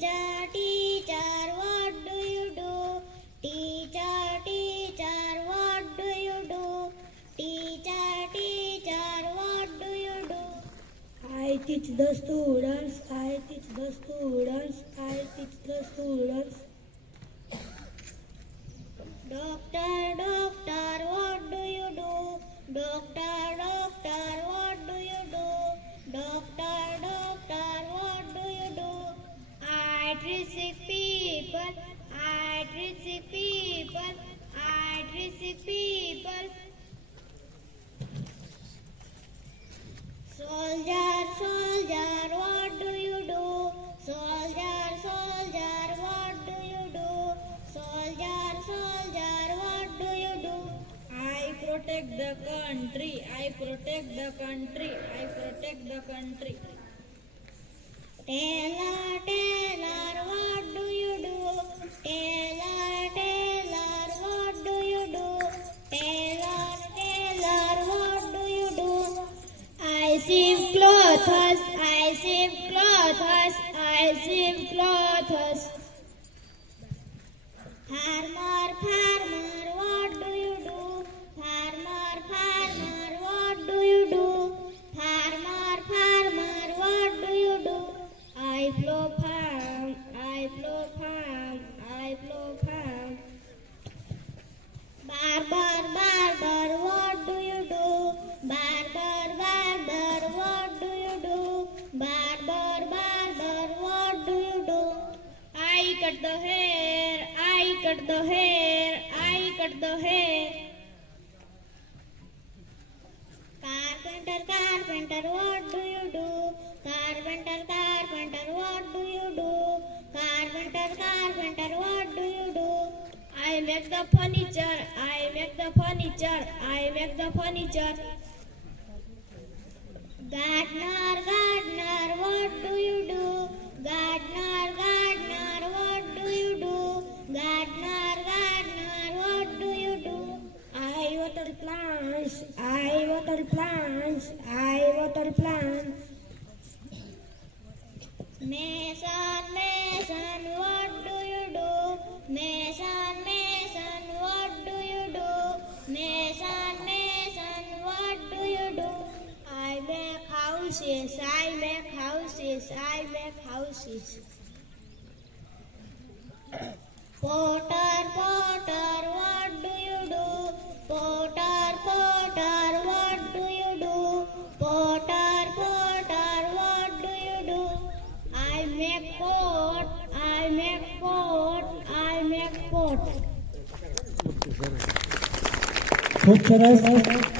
teacher, what do you do? Teacher, what do you do? Teacher, what do you do? I teach the students, I teach the students, I teach the students. Doctor, what do you do? Doctor, what do you do? Doctor, what do you do? I treat sick people, I treat sick people, I treat sick people. Soldier, what do you do? Soldier, what do you do? Soldier, what do you do? I protect the country, I protect the country, I protect the country. Tailor, what do you do? Tailor, what do you do? Tailor, what do you do? I sew clothes, I sew clothes, I sew clothes. Farmer, what do you do? Farmer, what do you do? Farmer, what do you do? I plow farm, I plow farm, I plow farm. Barber, what do you do? Barber, what do you do? Barber, what do you do? I cut the hair, I cut the hair, I cut the hair. Carpenter, what do you do? Carpenter, what do you do? Carpenter, what do you do? I make the furniture, I make the furniture, I make the furniture. Gardener, what do you do? Gardener, what do you do? Gardener, what do you do? I water plants, I water plants, I water plants. Mason, what do you do? Mason, what do you do? Mason, what do you do? I make houses, I make houses, I make houses. Potter, what do you do? Potter, what do you do? Potter, what do you do? I make pot, I make pot, I make pot. खूप सरस